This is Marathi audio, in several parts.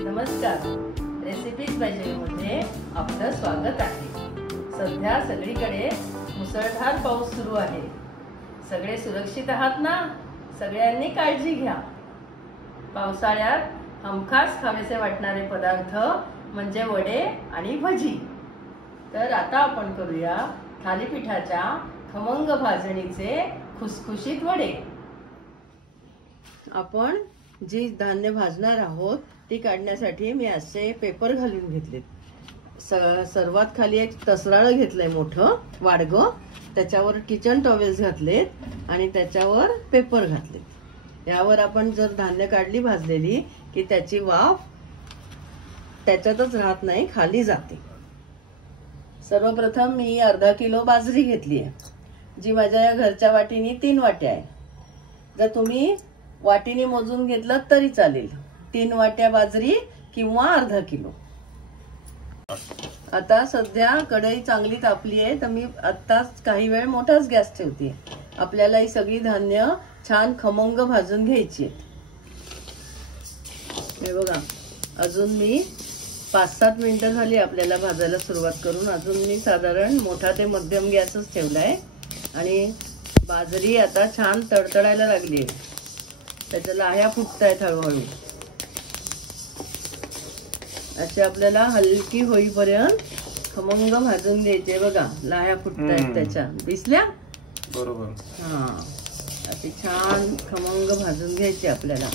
नमस्कार, रेसिपीज मध्ये आपलं स्वागत आहे। सध्या सगळीकडे मुसळधार पाऊस सुरू आहे। सगळे सुरक्षित आहात ना? सगळ्यांनी काळजी घ्या। पावसाळ्यात हमखास खावेसे वाटणारे पदार्थ म्हणजे वडे आणि भजी। तर आता आपण करूया थालीपीठाच्या खमंग भाजणीचे खुसखुशीत वडे। आपण जी धान्य भाजणार आहोत ती काढण्यासाठी मी असे पेपर घालून घेतलेत। सर्वात खाली एक तसराळ घेतलंय मोठं वाडगं, त्याच्यावर किचन टॉवेल्स घातलेत आणि त्याच्यावर पेपर घातलेत। यावर आपण जर धान्य काढली भाजलेली की त्याची वाफ त्याच्यातच राहत नाही, खाली जाते। सर्वप्रथम मी अर्धा किलो बाजरी घेतली आहे, जी माझ्या या घरच्या वाटीनी 3 वाट्या आहे। जर तुम्ही वाटीने मोजून घेतलं तरी चालेल, 3 वाट्या बाजरी किंवा अर्धा किलो। आता सध्या कढई चांगली तापली आहे, तर मी आत्ताच काही वेळ मोठाच गॅस ठेवते। आपल्याला ही सगळी धान्य छान खमंग भाजून घ्यायची आहेत। हे बघा, अजून मी 5-7 मिनिटं झाली आपल्याला भाजायला सुरुवात करून। अजून मी साधारण मोठा ते मध्यम गॅसच ठेवलाय आणि बाजरी आता छान तडतडायला लागली आहे। त्याच्या लाह्या फुटतायत हळूहळू। अशी आपल्याला हलकी होईपर्यंत खमंग भाजून घ्यायचे। बघा, लाह्या फुटतायत त्याच्या, दिसल्या? बरोबर। हा, अशी छान खमंग भाजून घ्यायची आपल्याला।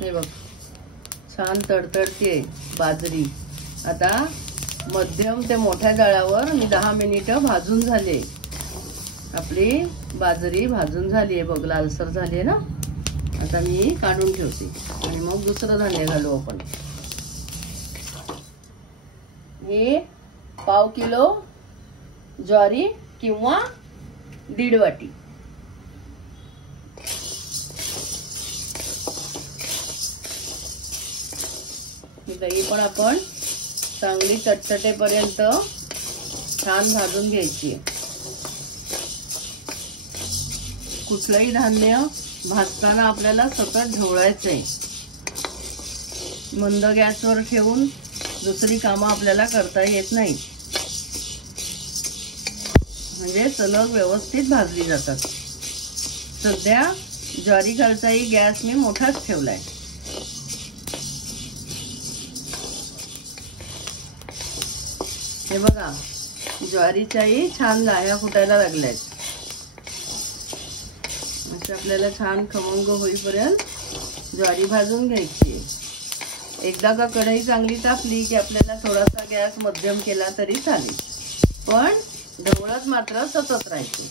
हे बघ, छान तडतडते बाजरी। आता मध्यम ते मोठ्या जाळावर मी 10 मिनिटं भाजून झाले। आपली बाजरी भाजून झाली आहे बघ, लालसर झाली आहे ना। आता मी काढून ठेवते आणि मग दुसरं धान्य घालू आपण। हे पाव किलो ज्वारी किंवा 1.5 वाटी। दही पण आपण चांगली चटचटेपर्यंत छान भाजून घ्यायची। कुठलंही धान्य भाजताना आपल्याला सतत ढवळायचंय। मंद गॅसवर ठेवून दुसरी कामं आपल्याला करता येत नाही, म्हणजे सलग व्यवस्थित भाजली जातात। सध्या ज्वारी खालचाही गॅस मी मोठाच ठेवलाय। हे बघा, ज्वारीच्याही छान लाह्या फुटायला लागल्यात। अशी आपल्याला छान खमंग होईपर्यंत ज्वारी भाजून घ्यायची। एकदा का कढई चांगली तापली की आपल्याला थोडासा गॅस मध्यम केला तरी चालेल, पण ढवळत मात्र सतत राहायचे।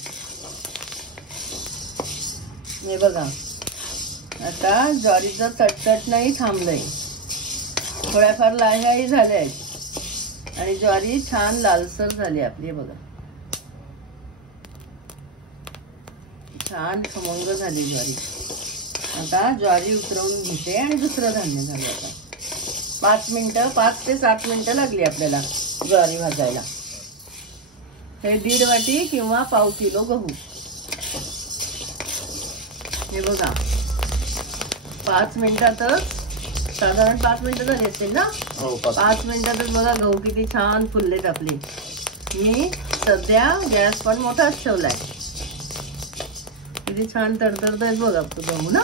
हे बघा, आता ज्वारीचं चटचट नाही थांबलंय, थोड्याफार लाह्याही झाल्या आहेत आणि ज्वारी छान लालसर झाली आपली। हे बघा, छान खमंग झाली ज्वारी। आता ज्वारी उतरवून घेते आणि दुसरं धान्य घालू। आता 5 ते 7 मिनिटं लागली आपल्याला ज्वारी भाजायला। हे 1.5 वाटी किंवा पाव किलो गहू। हे बघा, 5 मिनिटातच, साधारण 5 मिनिटं झाली असतील ना? 5 मिनिटातच बघा गहू किती छान फुललेत आपले। मी सध्या गॅस पण मोठाच ठेवलाय। किती छान तडतडतायत बघ आपलं गहू ना।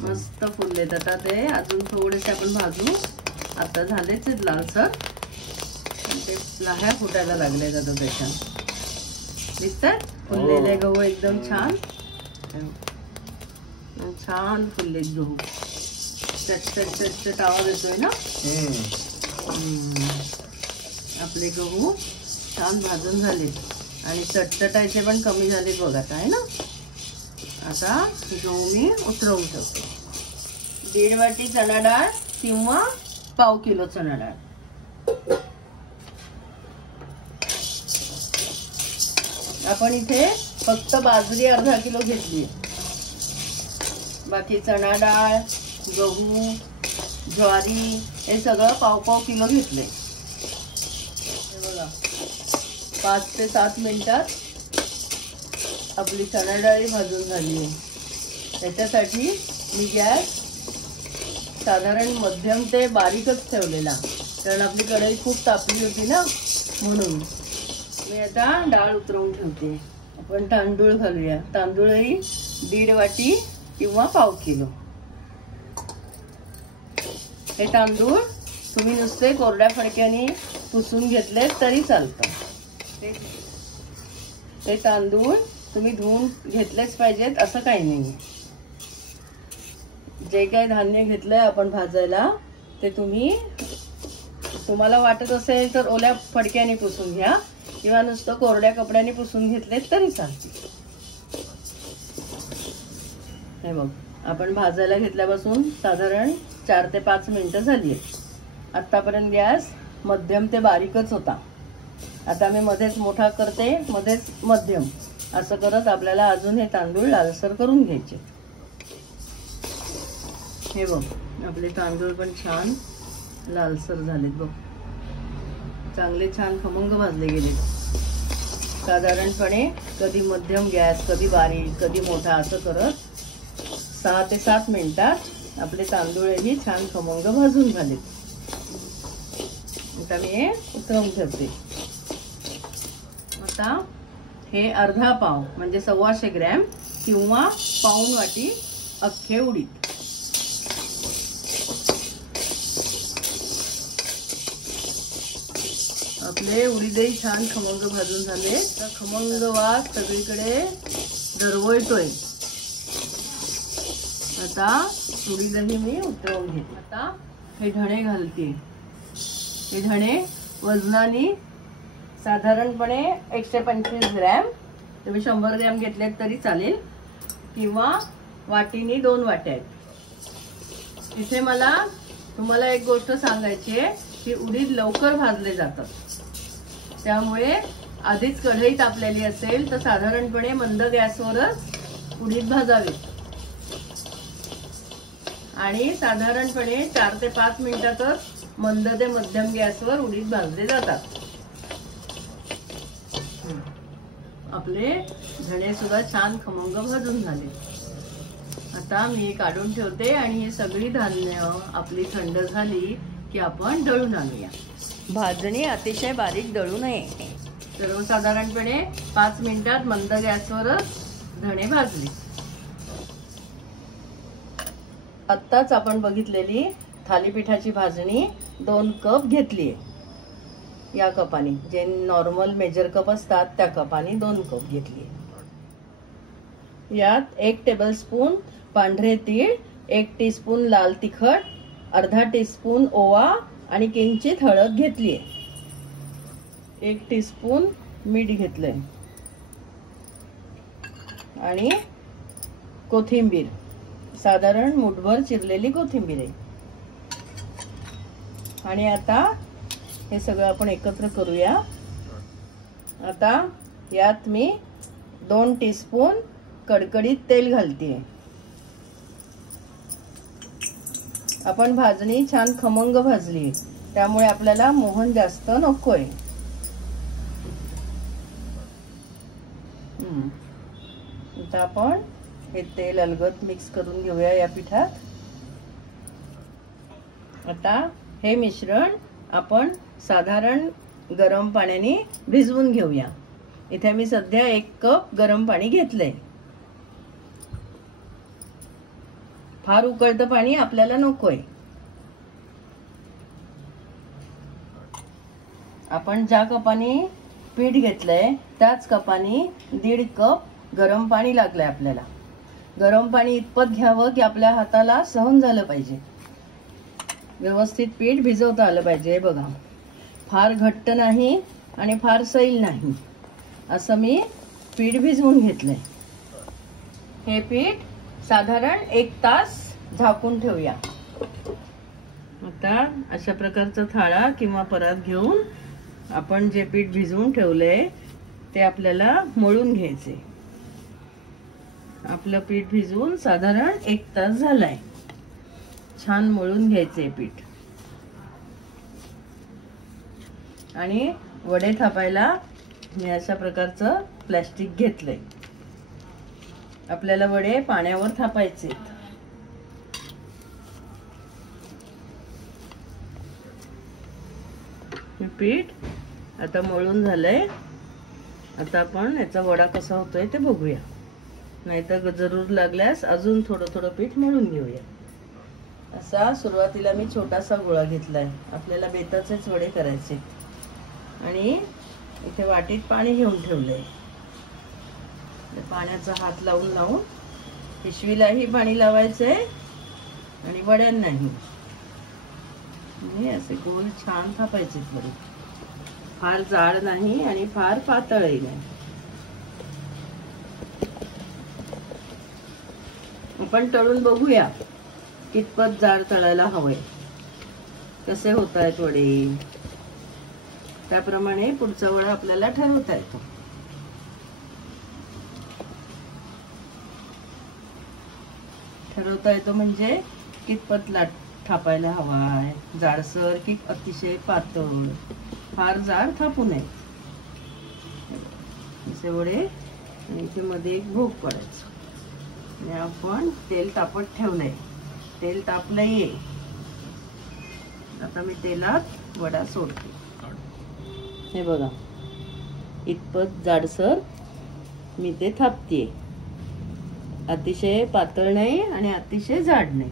मस्त फुललेत। आता ते अजून थोडेसे आपण भाजू। आता झालेच आहेत लालसर, ते लाह्या फुटायला लागले आता त्याच्या, दिसतात फुललेले गहू एकदम छान छान फुललेत गहू। चटचट चटचट आवाज येतोय ना। आपले गहू छान भाजून झाले आणि चटचटायचे पण कमी झाले बघ आता, आहे ना। आता गहू मी उतरवून ठेवते। 1.5 वाटी चणा डाळ किंवा पाव किलो चणा डाळ। आपण इथे फक्त बाजरी अर्धा किलो घेतली, बाकी चणा डाळ, गहू, ज्वारी हे सगळं पाव किलो घेतले। हे बघा, 5 ते 7 मिनिटात आपली चणा डाळ भाजून झाली आहे। त्याच्यासाठी मी गॅस साधारण मध्यम ते बारीकच ठेवलेला, कारण आपली कढई खूप तापली होती ना, म्हणून. मी आता डाळ उतरवून ठेवते. आपण तांदूळ घालूया. तांदूळही 1.5 वाटी किंवा पाव किलो. हे तांदूळ तुम्ही नुसते कोरड्या फडक्याने पुसून घेतले तरी चालतं. ते तांदूळ तुम्ही धुवून घेतलेच पाहिजेत असं काही नाही. जे काही धान्य घेतलंय आपण भाजायला ते तुम्हाला वाटत असेल तर ओल्या फडक्याने पुसून घ्या किंवा नुसतं कोरड्या कपड्याने पुसून घेतले तरी चालते. हे बघ, आपण भाजायला घेतल्यापासून साधारण 4 ते 5 मिनिटं झाली आहेत. आतापर्यंत गॅस मध्यम ते बारीकच होता. आता मी मध्येच मोठा करते, मध्येच मध्यम, असं करत आपल्याला अजून हे तांदूळ लालसर करून घ्यायचे. हे बघ, आपले तांदूळ पण छान लालसर झालेत बघ. चांगले छान खमंग भाजले गेलेत. साधारणपणे कधी मध्यम गॅस, कधी बारीक, कधी मोठा, असं करत 6 ते 7 मिनिटात आपले तांदूळही छान खमंग भाजून झालेत. आता मी हे उतरवून ठेवते. आता हे अर्धा पाव म्हणजे 125 ग्रॅम किंवा पाऊण वाटी अख्खे उडीद. आपले उडीदही छान खमंग भाजून झाले. खमंग वास सगळीकडे दरवळतोय. आता उडीदही मी उतरवून घेते. आता हे धणे घालते. हे धणे वजनाने साधारणपणे 125 ग्रॅम, तुम्ही 100 ग्रॅम घेतलेत तरी चालेल, किंवा वाटीनी 2 वाट्या आहेत. इथे मला तुम्हाला एक गोष्ट सांगायची आहे की उडीद लवकर भाजले जातात. त्यामुळे आधीच कढई तापलेली असेल तर साधारणपणे मंद गॅसवरच उडीद भाजावे आणि साधारणपणे 4 ते 5 मिनिटातच मंद ते मध्यम गॅसवर उडीद भाजले जातात. आपले धणे सुद्धा छान खमंग भाजून झाले. आता मी काढून ठेवते आणि हे सगळी धान्य आपली थंड झाली की आपण दळून आणूया. भाजणी अतिशय बारीक दळू नये. सर्वसाधारणपणे 5 मिनिटात मंद गॅसवरच धणे भाजले. आत्ताच आपण बघितलेली थालीपीठाची भाजणी 2 कप घेतली आहे. या कपाने, जे नॉर्मल मेजर कप असतात त्या कपाने 2 कप घेतली. यात 1 टेबलस्पून पांढरे तीळ, 1 टीस्पून लाल तिखट, अर्धा टीस्पून ओवा आणि किंचित हळद घेतली आहे. 1 टीस्पून मीठ घेतलंय आणि कोथिंबीर, साधारण मुठभर चिरलेली कोथिंबीर आहे. आणि आता हे सगळं आपण एकत्र करूया. आता यात मी 2 टीस्पून कडकडीत तेल घालते. आपण भाजणी छान खमंग भाजली, त्यामुळे आपल्याला मोहन जास्त नकोय. आता आपण हे तेल अलगद मिक्स करून घेऊया या पिठात. आता हे मिश्रण आपण साधारण गरम पाण्याने भिजवून घेऊया. इथे मी सध्या 1 कप गरम पाणी घेतलंय. फार उकळतं पाणी आपल्याला नकोय. आपण ज्या कपाने पीठ घेतलंय त्याच कपाने 1.5 कप गरम पाणी लागलंय आपल्याला. गरम पाणी इतपत घ्यावं की आपल्या हाताला सहन झालं पाहिजे. व्यवस्थित पीठ भिजवता आलं पाहिजे. बघा, फार घट्ट नाही आणि फार सैल नाही, असं मी पीठ भिजवून घेतलंय. हे पीठ साधारण 1 तास झाकून ठेवूया. आता अशा प्रकारचा थाळा किंवा परात घेऊन आपण जे पीठ भिजवून ठेवलंय ते आपल्याला मळून घ्यायचे. आपलं पीठ भिजवून साधारण 1 तास झालाय. छान मळून घ्यायचे पीठ. आणि वडे थापायला मी अशा प्रकारचं प्लास्टिक घेतलंय. आपल्याला वडे पाण्यावर थापायचे. पीठ आता मळून झालंय. आता आपण याचा वडा कसा होतोय ते बघूया. नाहीतर जरूर लागल्यास अजून थोडं पीठ मळून घेऊया. असा सुरुवातीला मी छोटासा गोळा घेतलाय. आपल्याला बेताचेच वडे करायचे. आणि इथे वाटीत पाणी घेऊन ठेवलंय. पाण्याचा हात लावून लावून पिशवीलाही पाणी लावायचंय आणि वड्यांनाही. असे गोल छान थापायचे वडे. फार जाड नाही आणि फार पातळही नाही. आपण तळून बघूया कितपत जाड तळायला हवंय. कसे होत आहेत वडे त्याप्रमाणे पुढचा वडा आपल्याला ठरवता येतो. म्हणजे कितपत लाट थापायला हवाय, जाडसर की अतिशय पातळ. फार जाड थापू नये. असे वडे आणि इथे मध्ये एक भोग पडायचं. आणि आपण तेल तापत ठेवलंय. तेल तापलंय. आता मी तेलात वडा सोडते. हे बघा इतपत जाडसर मी ते थापते. अतिशय पातळ नाही आणि अतिशय जाड नाही.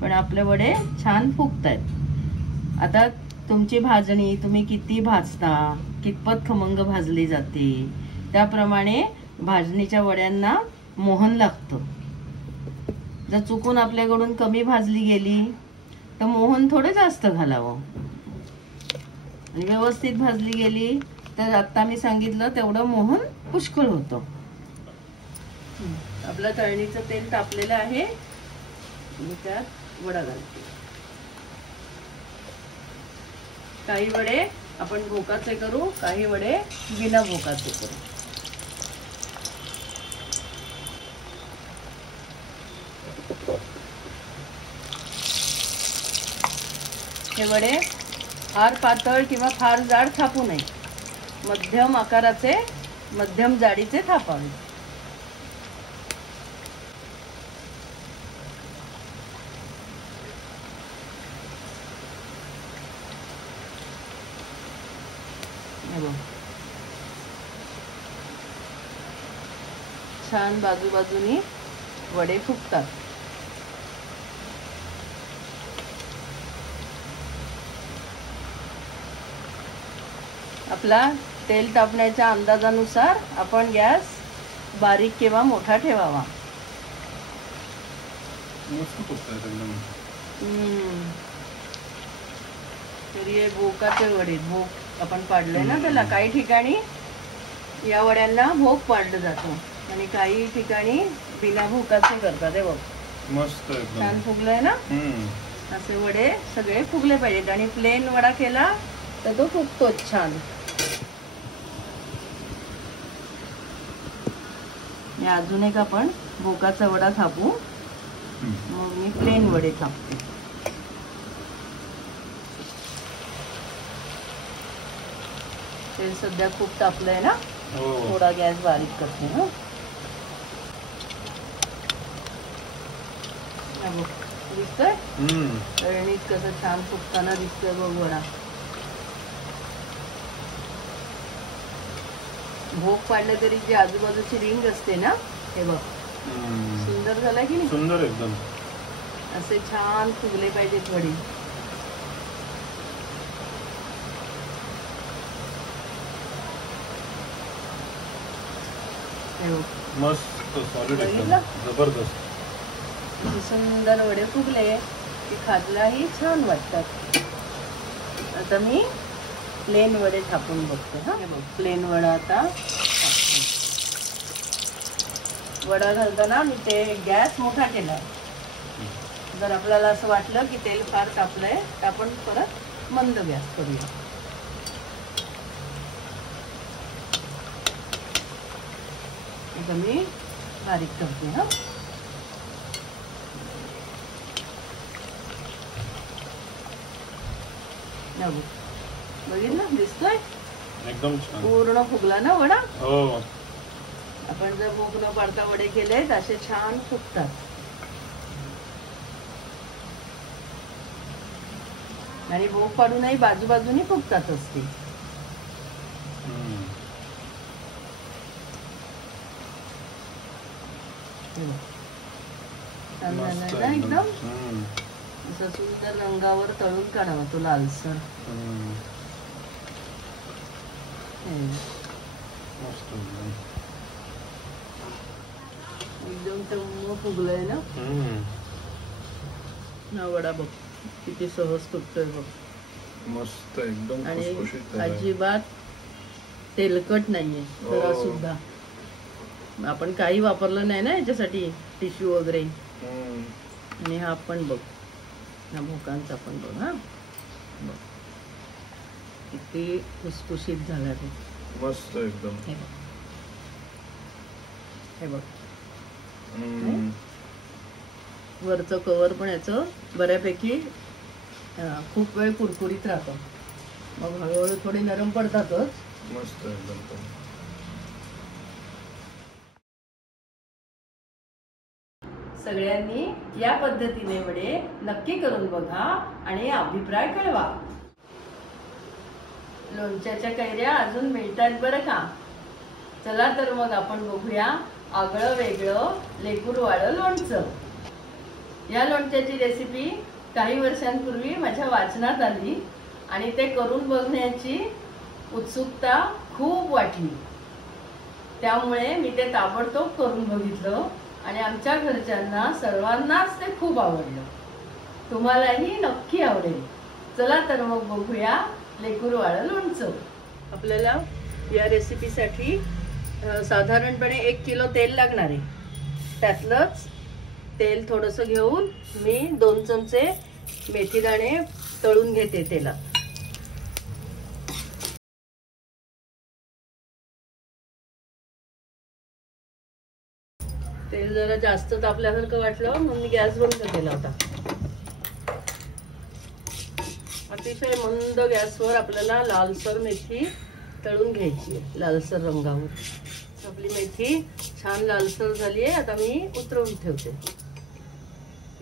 पण आपले वडे छान फुगतायत. आता तुमची भाजणी तुम्ही किती भाजता, कितपत खमंग भाजली जाते त्याप्रमाणे भाजणीच्या वड्यांना मोहन लागतं. जर चुकून आपल्याकडून कमी भाजली गेली तर मोहन थोडे जास्त घालावं. आणि व्यवस्थित भाजली गेली तर आता मी सांगितलं तेवढं मोहन पुष्कळ होतं. आपलं तळणीचं तेल तापलेलं आहे. मी त्यात वडा घालते. काही वडे आपण भोकाचे करू, काही वडे बिना भोकाचे करू. हे वडे फार पातळ किंवा फार जाड थापू नये. मध्यम आकाराचे, मध्यम जाडीचे थापावे. छान बाजूबाजूनी वडे फुगतात. आपला तेल तापण्याच्या अंदाजानुसार आपण गॅस बारीक किंवा मोठा ठेवावा. तर हे भोकाचे वडे, भोग आपण पाडले ना त्याला. काही ठिकाणी या वड्यांना भोग पाडलं जातं आणि काही ठिकाणी बिना भोकाचे करतात. हे बघ मस्त छान फुगलंय ना. असे वडे सगळे फुगले पाहिजेत. आणि प्लेन वडा केला तर तो फुगतोच छान. अजून एक आपण भोकाचा वडा थापू. मग मी प्लेन वडे थापते. तेल सध्या खूप तापलंय ना. थोडा गॅस बारीक करते ना. दिसतोय तळणीत कसं छान फुगताना दिसतोय बघ वडा. भोग पाडलं तरी जी आजूबाजूची रिंग असते ना, हे बघ सुंदर झाला की नाही. सुंदर एकदम. असे छान फुगले पाहिजेत वडे. मस्त सॉलिड एकदम जबरदस्त. सुंदर वडे फुगले की खायलाही छान वाटतात. आता मी प्लेन वडे थापून बघते. हा प्लेन वडा आता वडा घालताना मी ते गॅस मोठा केला. जर आपल्याला असं वाटलं की तेल फार तापलंय तर आपण परत मंद गॅस करूया. आता मी बारीक करते. हा बघितलं दिसतोय एकदम छान पूर्ण फुगला ना वडा. हो. आपण जर भोग न पाडता वडे केले तर असे छान फुगतात. आणि भोग पाडूनही बाजूबाजूनी फुगतातच ते. छान झालं ना एकदम. असं सुंदर रंगावर तळून काढावा तो लालसर. एकदम टम्म फुगलंय ना. हा वडा बघ किती सहज तुटतोय बघ. मस्त एकदम आणि खुसखुशीत. अजिबात तेलकट नाहीये जरा सुद्धा. आपण काही वापरलं नाही ना याच्यासाठी टिश्यू वगैरे. आणि हा पण बघ, हा भोकांचा पण बघ. हा बघ किती खुसखुशीत झाला ते. मस्त एकदम. हे बघ वरचं कवर पण याचं बऱ्यापैकी खूप वेळ कुरकुरीत राहतं. मग हळूहळू थोडी नरम पडतातच. मस्त एकदम. सगळ्यांनी या पद्धतीने वडे नक्की करून बघा आणि अभिप्राय कळवा. लोणच्याच्या कैऱ्या अजून मिळतात बरं का. चला तर मग आपण बघूया आगळं वेगळं लेकूरवाळं लोणचं. या लोणच्याची रेसिपी काही वर्षांपूर्वी माझ्या वाचनात आली आणि ते करून बघण्याची उत्सुकता खूप वाटली. त्यामुळे मी ते ताबडतोब करून बघितलं आणि आमच्या घरच्यांना सर्वांनाच ते खूप आवडलं. तुम्हालाही नक्की आवडेल. चला तर मग बघूया लेकूरवाळं लोणचं. आपल्याला या रेसिपीसाठी साधारणपणे 1 किलो तेल लागणार आहे. त्यातलंच तेल थोडंसं घेऊन मी 2 चमचे मेथी दाणे तळून घेते तेलात. तेल जरा जास्त तापल्यासारखं वाटलं म्हणून मी गॅस बंद केला होता. अतिशय मंद गॅसवर आपल्याला लालसर मेथी तळून घ्यायची आहे. लालसर रंगावर आपली मेथी छान लालसर झाली आहे. आता मी उतरवून ठेवते.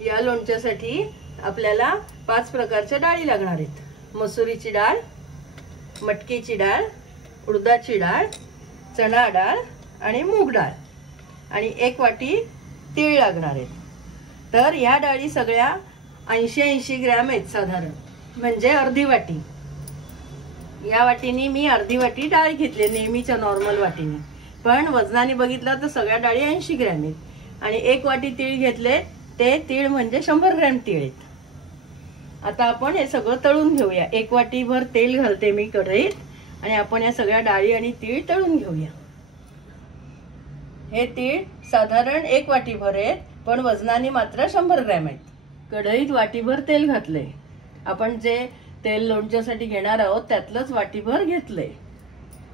या लोणच्यासाठी आपल्याला 5 प्रकारच्या डाळी लागणार आहेत. मसुरीची डाळ, मटकीची डाळ, उडदाची डाळ, चणा डाळ आणि मूग डाळ आणि 1 वाटी तीळ लागणार आहेत. तर या डाळी सगळ्या 80-80 ग्रॅम आहेत साधारण, म्हणजे अर्धी वाटी. या वाटीनी मी अर्धी वाटी डाळ घेतली नेहमीच्या नॉर्मल वाटीने. पण वजनाने बघितलं तर सगळ्या डाळी 80 ग्रॅम आहेत. आणि 1 वाटी तीळ घेतले. ते तीळ म्हणजे 100 ग्रॅम तीळ आहेत. आता आपण हे सगळं तळून घेऊया. 1 वाटीभर तेल घालते मी कढईत आणि आपण या सगळ्या डाळी आणि तीळ तळून घेऊया. हे तीळ साधारण 1 वाटीभर आहेत, पण वजनाने मात्र 100 ग्रॅम आहेत. कढईत वाटीभर तेल घातलंय. आपण जे तेल लोणच्यासाठी घेणार आहोत त्यातलंच वाटीभर घेतलंय.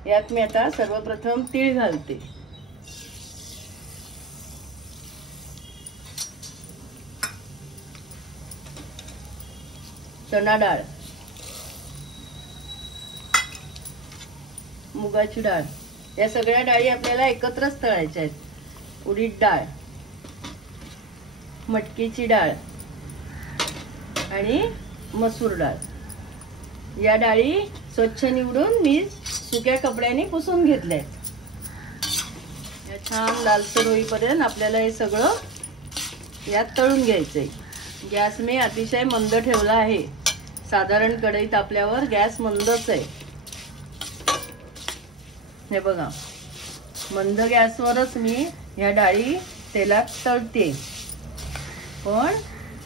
यात मी आता सर्वप्रथम तीळ घालते. चणा डाळ, मुगाची डाळ, या सगळ्या डाळी आपल्याला एकत्रच तळायच्या आहेत. उडीद डाळ, मटकीची डाळ आणि मसूर डाळ. या डाळी स्वच्छ निवडून मी सुक्या कपड्याने पुसून घेतल्या. या छान लालसर होईपर्यंत आपल्याला हे सगळं यात तळून घ्यायचंय. गॅस मी अतिशय मंद ठेवला आहे. साधारण कढई तापल्यावर गॅस मंदच आहे. हे बघा, मंद गॅसवरच मी या डाळी तेलात तळते. पण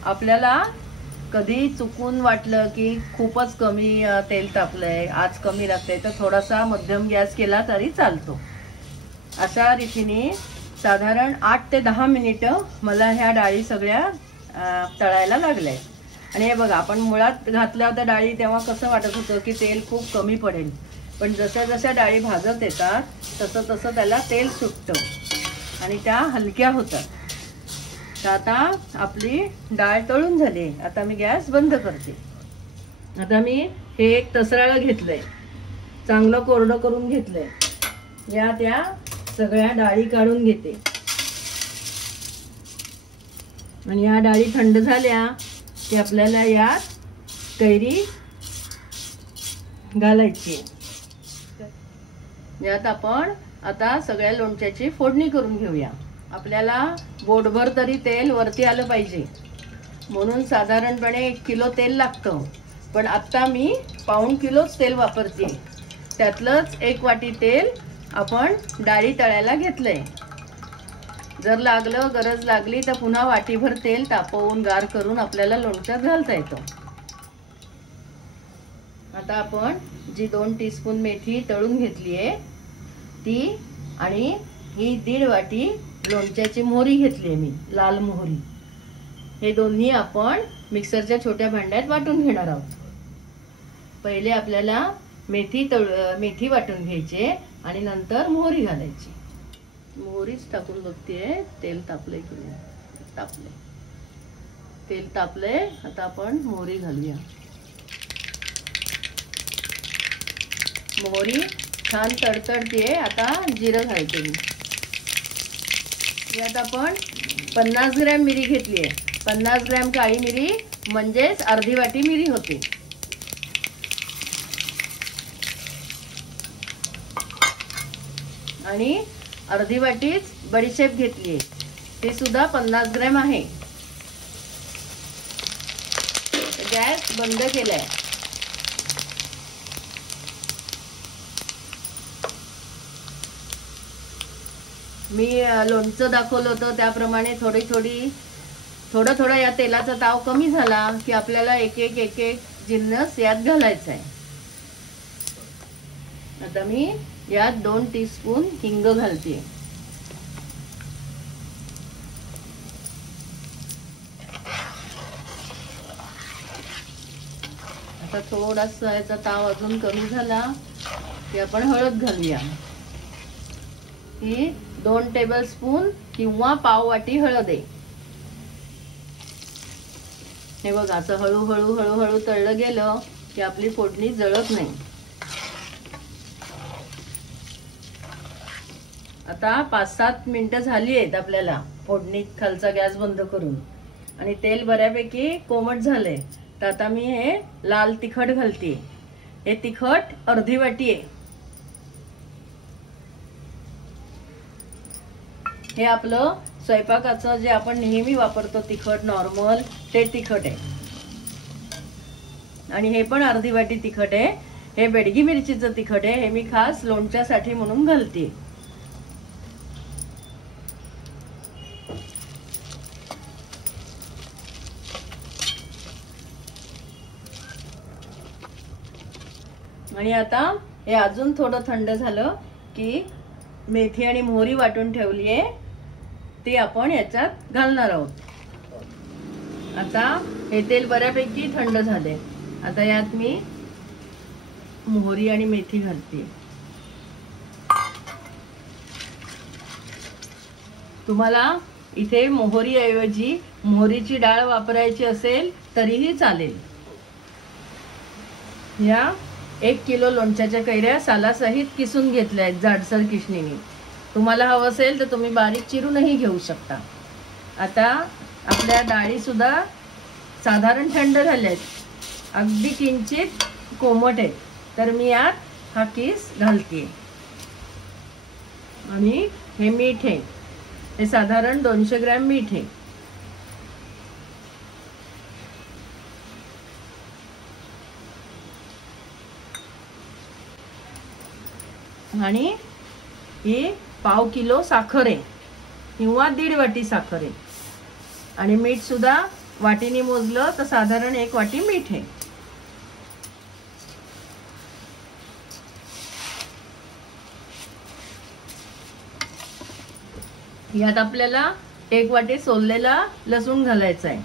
आपल्याला कधी चुकून वाटलं की खूपच कमी तेल तापलंय, आज कमी लागतंय, तर थोडासा मध्यम गॅस केला तरी चालतो. अशा रीतीने साधारण 8 ते 10 मिनिटं मला ह्या डाळी सगळ्या तळायला लागल्या. आणि हे बघा, आपण मुळात घातल्या होत्या डाळी तेव्हा कसं वाटत होतं की तेल खूप कमी पडेल. पण जशा जशा डाळी भाजत येतात तसं तसं त्याला तेल सुटतं आणि त्या हलक्या होतात. तर आता आपली डाळ तळून झाली. आता मी गॅस बंद करते. आता मी हे एक तसराळ घेतलंय, चांगलं कोरडं करून घेतलंय. यात या सगळ्या डाळी काढून घेते. आणि या डाळी थंड झाल्या की आपल्याला यात कैरी घालायची. यात आपण आता सगळ्या लोणच्याची फोडणी करून घेऊया. आपल्याला बोटभर तरी तेल वरती आलं पाहिजे, म्हणून साधारणपणे 1 किलो तेल लागतं. पण आता मी पाऊण किलोच तेल वापरते. त्यातलंच 1 वाटी तेल आपण डाळी तळायला घेतलंय. जर लागलं, गरज लागली तर पुन्हा वाटीभर तेल तापवून गार करून आपल्याला लोणच्यात घालता येतं. आता आपण जी 2 टीस्पून मेथी तळून घेतली आहे ती, आणि ही 1.5 वाटी लोणच्याची मोहरी घेतली आहे मी, लाल मोहरी. हे दोन्ही आपण मिक्सरच्या छोट्या भांड्यात वाटून घेणार आहोत. पहिले आपल्याला मेथी वाटून घ्यायची आणि नंतर मोहरी घालायची. मोहरीच टाकून बघतेय तेल तापलंय की नाही. तापलंय, तेल तापलंय. आता आपण मोहरी घालूया. मोहरी छान तडतडतीये. आता जिरं घालते मी. यात आपण 50 ग्रॅम मिरी घेतली आहे. 50 ग्रॅम काळी मिरी म्हणजेच अर्धी वाटी मिरी होते. आणि अर्धी वाटीच बडीशेप घेतली आहे, ती सुद्धा 50 ग्रॅम आहे. गॅस बंद केलाय. मी लोणचं दाखवलं होतं त्याप्रमाणे थोडं या तेलाचा ताव कमी झाला की आपल्याला एक एक जिन्नस यात घालायचा आहे. आता मी यात 2 टीस्पून हिंग घालते. आता थोडासा याचा ताव अजून कमी झाला की आपण हळद घालूया. ही 2 टेबलस्पून किंवा पाव वाटी हळद आहे. हे बघा, असं हळूहळू तळलं गेलं की आपली फोडणी जळत नाही. आता 5-7 मिनिटं झाली आहेत आपल्याला फोडणीत खालचा गॅस बंद करून, आणि तेल बऱ्यापैकी कोमट झालंय. तर आता मी हे लाल तिखट घालते. हे तिखट अर्धी वाटी आहे. हे आपलं स्वयंपाकाचं जे आपण नेहमी वापरतो तिखट नॉर्मल, ते तिखट आहे. आणि हे पण अर्धी वाटी तिखट आहे. हे बेडगी मिरचीचं तिखट आहे. हे मी खास लोणच्यासाठी म्हणून घालते. आणि आता हे अजून थोडं थंड झालं की मेथी आणि मोहरी वाटून ठेवली आहे ती आपण याच्यात घालणार आहोत. आता हे तेल बऱ्यापैकी थंड झाले. आता यात मी मोहरी आणि मेथी घालते. तुम्हाला इथे मोहरी ऐवजी मोहरीची डाळ वापरायची असेल तरीही चालेल. या 1 किलो लोणच्याच्या कैऱ्या सालासहित किसून घेतल्या आहेत जाडसर किसणीने. तुम्हाला हवं असेल तर तुम्ही बारीक चिरूनही घेऊ शकता. आता आपल्या डाळी सुद्धा साधारण थंड झाल्या आहेत, अगदी किंचित कोमट आहेत. तर मी यात हा किस घालते. आणि हे मीठ आहे, हे साधारण 200 ग्रॅम मीठ आहे. आणि ही पाव किलो साखर आहे किंवा 1.5 वाटी साखर आहे. आणि मीठ सुद्धा वाटीने मोजलं तर साधारण 1 वाटी मीठ आहे. यात आपल्याला 1 वाटी सोललेला लसूण घालायचा आहे.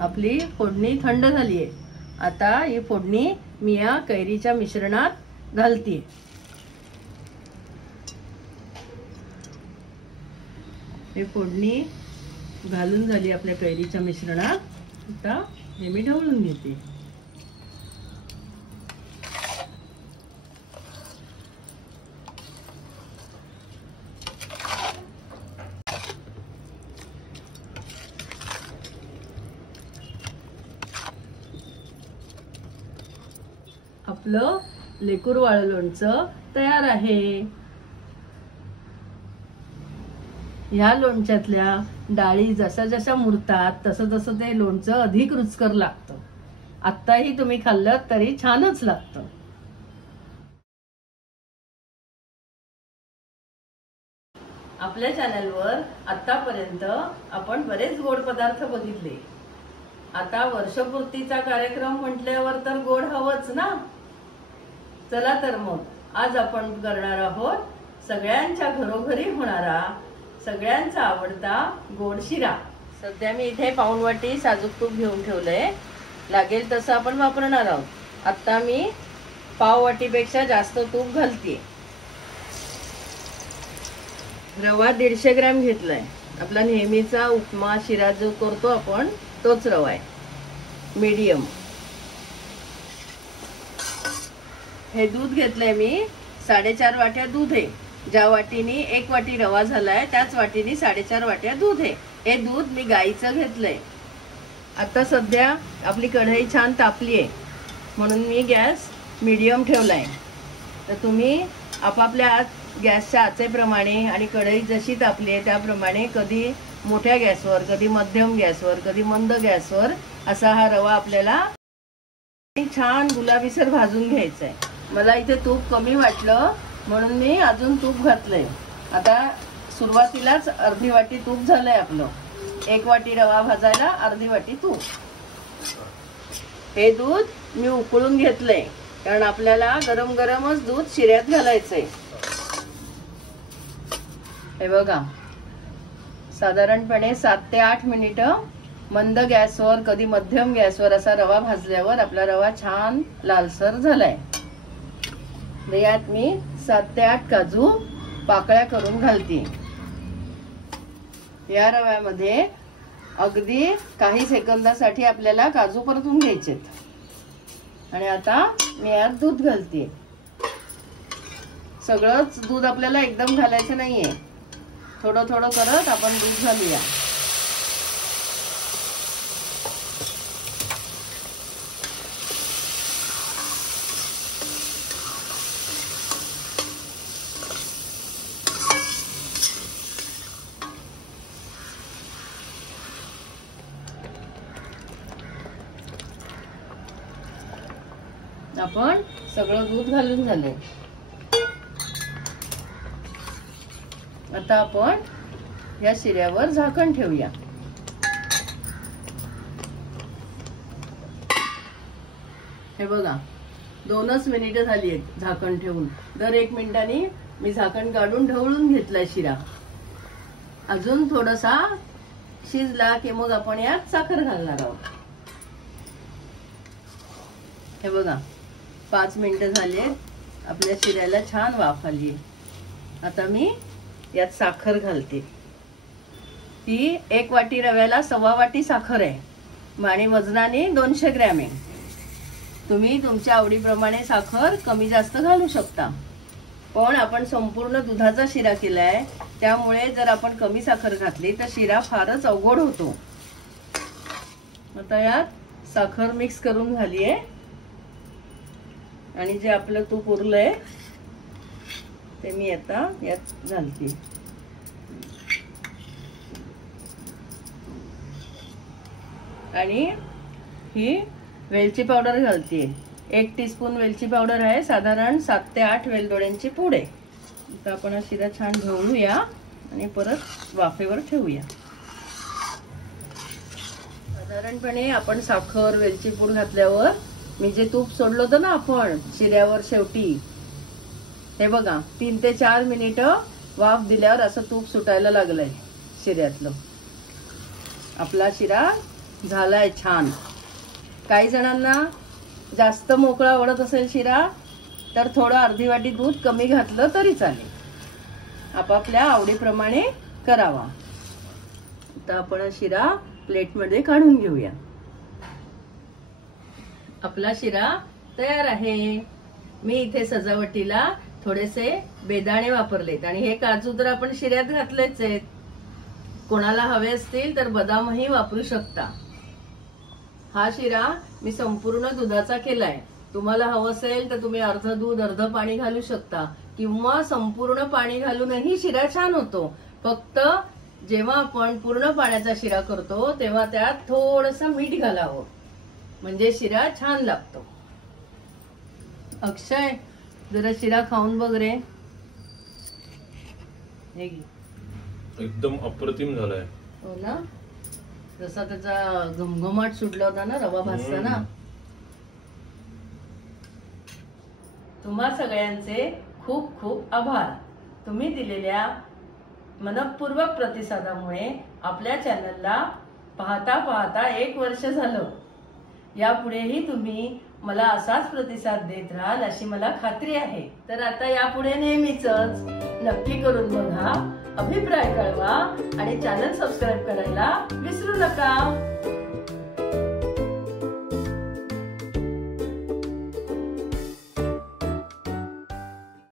आपली फोडणी थंड झाली आहे. आता ही फोडणी मी या कैरीच्या मिश्रणात घालते. हे फोडणी घालून झाली आपल्या कैरीच्या मिश्रणात. आता हे मी ढवळून घेते. आपलं लेकूर वाळं लोणचं तयार आहे। ह्या लोणच्यातल्या डाळी जसा जसा मुरतात तसं तसं ते लोणचं अधिक रुचकर लागतं। आत्ताही तुम्ही खाल्लं तरी छानच लागतं। आपल्या चॅनलवर आतापर्यंत आपण बरेच गोड पदार्थ बघितले। आता वर्षपूर्तीचा कार्यक्रम म्हटल्यावर तर गोड हवंच ना। चला तर मग आज आपण करणार आहोत सगळ्यांच्या घरोघरी होणारा सगळ्यांचा आवडता गोड शिरा। सध्या मी इथे पाऊण वाटी साजूक तूप घेऊन ठेवलंय, लागेल तसं आपण वापरणार आहोत। आता मी पाव वाटीपेक्षा जास्त तूप घालते। रवा 150 ग्रॅम घेतलाय। आपला नेहमीचा उपमा शिरा जो करतो आपण तोच रवा आहे, मीडियम। हे दूध घेतलंय मी 4.5 वाट्या दूध आहे। ज्या वाटीनी 1 वाटी रवा झालाय त्याच वाटीनी 4.5 वाट्या दूध आहे। हे दूध मी गाईचं घेतलंय। आता सध्या आपली कढई छान तापली आहे म्हणून मी गॅस मीडियम ठेवलाय। तर तुम्ही आपापल्या गॅसच्या आचेप्रमाणे आणि कढई जशी तापली आहे त्याप्रमाणे कधी मोठ्या गॅसवर, कधी मध्यम गॅसवर, कधी मंद गॅसवर असा हा रवा आपल्याला छान गुलाबीसर भाजून घ्यायचा आहे। मला इथे तूप कमी वाटलं म्हणून मी अजून तूप घातलंय। आता सुरुवातीलाच अर्धी वाटी तूप झालंय आपलं। 1 वाटी रवा भाजायला अर्धी वाटी तूप। हे दूध मी उकळून घेतलंय कारण आपल्याला गरम गरमच दूध शिऱ्यात घालायचंय। हे बघा, साधारणपणे 7 ते 8 मिनिटं मंद गॅसवर कधी मध्यम गॅसवर असा रवा भाजल्यावर आपला रवा छान लालसर झालाय। यात मी 7 ते 8 काजू पाकळ्या करून घालते। या रव्यामध्ये अगदी काही सेकंदासाठी आपल्याला काजू परतून घ्यायचेत। आणि आता मी यात दूध घालते। सगळंच दूध आपल्याला एकदम घालायचं नाहीये, थोडं थोडं करत आपण दूध घालूया। आपण सगळं दूध घालून झालंय। आता आपण या शिऱ्यावर झाकण ठेवूया। हे बघा 2च मिनिटं झाली आहेत झाकण ठेवून। दर 1 मिनिटांनी मी झाकण काढून ढवळून घेतलाय शिरा। अजून थोडासा शिजला की मग आपण यात साखर घालणार आहोत। हे बघा 5 मिनिटं झालीत, आपल्या शिऱ्याला छान वाफ आली। आता मी यात साखर घालते। ही 1 वाटी रव्याला 1.25 वाटी साखर आहे आणि वजनाने 200 ग्रॅम आहे। तुम्ही तुमच्या आवडीप्रमाणे साखर कमी जास्त घालू शकता, पण आपण संपूर्ण दुधाचा शिरा केलाय त्यामुळे जर आपण कमी साखर घातली तर शिरा फारच अवघड होतो। आता यात साखर मिक्स करून झालीये आणि जे आपलं तूप उरलंय ते मी आता यात घालते। आणि ही वेलची पावडर घालते। 1 टीस्पून वेलची पावडर आहे, साधारण 7 ते 8 वेलदोड्यांची पूड आहे। आता आपण हा शिरा छान ढवळूया आणि परत वाफेवर ठेवूया। साधारणपणे आपण साखर वेलची पूड घातल्यावर मी जे तूप सोडलं होतं ना आपण शिऱ्यावर शेवटी, हे बघा 3 ते 4 मिनिटं वाफ दिल्यावर असं तूप सुटायला लागलंय शिऱ्यातलं। आपला शिरा झालाय छान। काही जणांना जास्त मोकळा आवडत असेल शिरा तर थोडं अर्धी वाटी दूध कमी घातलं तरी चालेल, आपापल्या आवडीप्रमाणे करावा। आता आपण शिरा प्लेटमध्ये काढून घेऊया। आपला शिरा तयार आहे। मी इथे सजावटीला थोडेसे बेदाणे वापरलेत आणि हे काजू तर आपण शिऱ्यात घातलेच आहेत। कोणाला हवे असतील तर बदामही वापरू शकता। हा शिरा मी संपूर्ण दुधाचा केलाय तुम्हाला हवं असेल तर तुम्ही अर्ध दूध अर्ध पाणी घालू शकता किंवा संपूर्ण पाणी घालूनही शिरा छान होतो. फक्त जेव्हा आपण पूर्ण पाण्याचा शिरा करतो तेव्हा त्यात थोडंसं मीठ घालावं, म्हणजे शिरा छान लागतो. अक्षय, जरा शिरा खाऊन बघ रे. हे घे. एकदम अप्रतिम झालाय. हो ना, जसा त्याचा घमघमाट सुटला होता ना रवा भाजताना. तुम्हा सगळ्यांचे खूप खूप आभार. तुम्ही दिलेल्या मनपूर्वक प्रतिसादामुळे आपल्या चॅनलला पाहता पाहता 1 वर्ष झालं. यापुढेही तुम्ही मला असाच प्रतिसाद देत राहाल अशी मला खात्री आहे. तर आता यापुढे नेहमीच नक्की करून बघा, अभिप्राय कळवा आणि चॅनल सबस्क्राईब करायला